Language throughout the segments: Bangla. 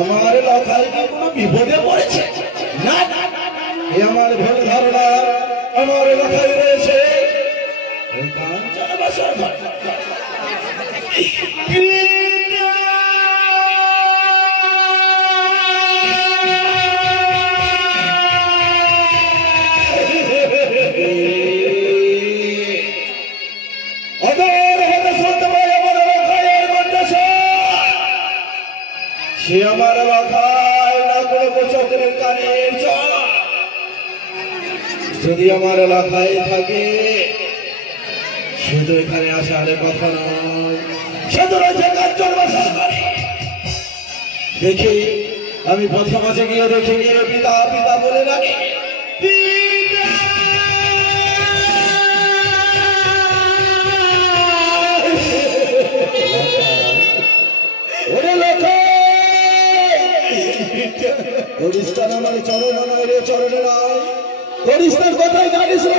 আমার লখাই কি কোনো বিপদে পড়েছে? না না, এ আমার ভুল ধারণা। আমার লখাই রয়েছে ওই কাঞ্চন বাসার ঘরে। সে আমার লখাই না কোনো চোখের কানের জল। যদি আমার লখাই থাকে সে তো এখানে আসার কথা নয়, সে তো রয়েছে কাঞ্চন বাসার ঘরে। দেখি আমি প্রথম মাঝে গিয়ে দেখে গিয়ে পিতা পিতা বলে রাখি। করিস্তান আমার চরণ নয় রে, চরণে নয়। করিস্তান কোথায় জানিস রে?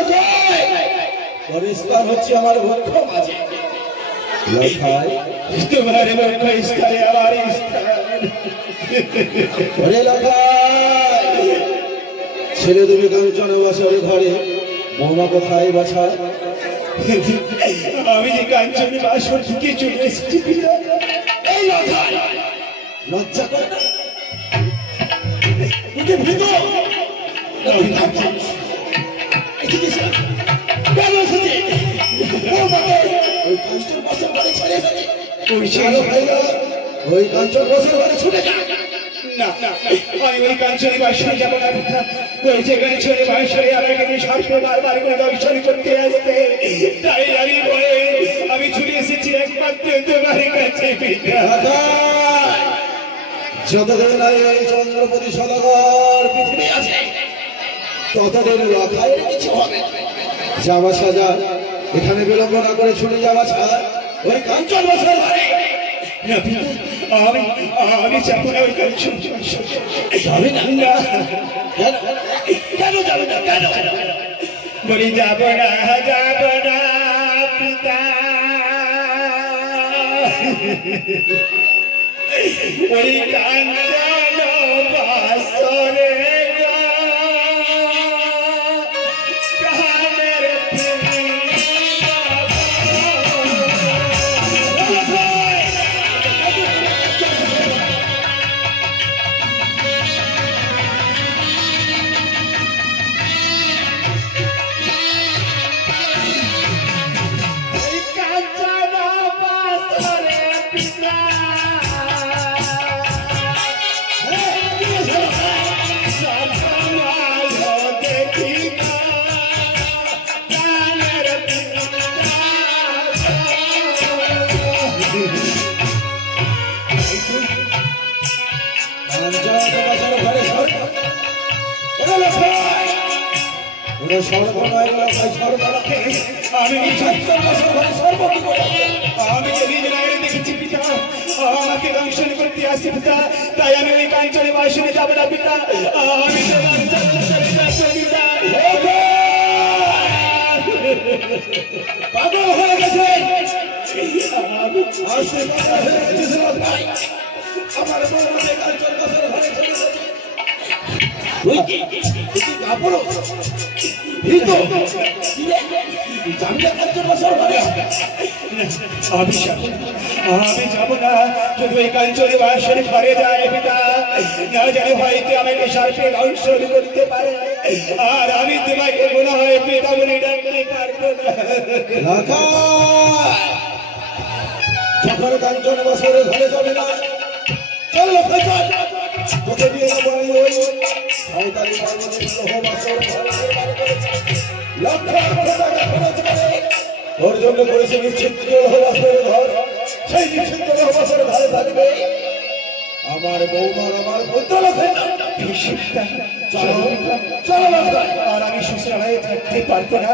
করিস্তান হচ্ছে আমার বক্ষ মাঝে। লখাই তোমার বক্ষ স্থানে আমার স্থান। ওরে লখাই, ছেলে তুমি কাঞ্চন বাসার ঘরে, বৌমা কোথায় বাছা? আমি যে কাঞ্চন বাসর থেকে চলে এসেছি। এই লখাই, লজ্জা করে না? ওই কাঞ্চন বসে ঘরে ছুটে যা। না না, আমি ওই কাঞ্চনের বাসরে যাব না। ওই যে কাঞ্চনের বাসরে আমাকে সর্প বারবার করে দর্শন করতে আসতে, তাই আমি বলে আমি ছুটে এসেছি একমাত্র তোমার কাছে। যতদিন এই চন্দ্রপতি সদাগর পৃথিবী আছে ততদিন লখাইয়ের কিছু হবে। যাওয়া সাজা, এখানে বিলম্ব না করে ছুটে যাওয়া ছাড় ওই কাঞ্চন বাসার ঘরে। আমি যাবো না ওই কাঞ্চন। যাবে না? কেন যাবে না? কেন বলি যাব না, যাব না পিতা। ওই কাঞ্চন বাসরে আমি যে নিজ নয়নে দেখেছি পিতা, আমাকে দংশন করতে আসছে পিতা, তাই আমি ওই কাঞ্চনে বাসনে যাব না পিতা। আমি পাগল হয়ে গেছে। আমার কাঞ্চন বাসের ঘরে চলে গেছে। আমি যাব না। যদি ওই কাঞ্চনে বাসের ঘরে যায় পিতা, না জানে হয়তো আমাকে সার্পে দংশন করতে পারে, আর আমি তোমাকে মনে হয় পিতা বলে ডাকতে পারবো না। যখন কাঞ্চন বাসের ঘরে যাবে না, চল তোকে দিয়ে যাবো আমি ওই সাঁওতালি পার্বতীর লোহবাসর ওর জন্য করেছে নিশ্চিন্ত লোহবাসর ঘর। সেই নিশ্চিন্ত লোহবাসর ঘরে থাকবে আমার বৌমার, আমার পুত্র লক্ষ্মী। চলো চলো, আর আমি সুস্থ হয়ে থাকতে পারবো না।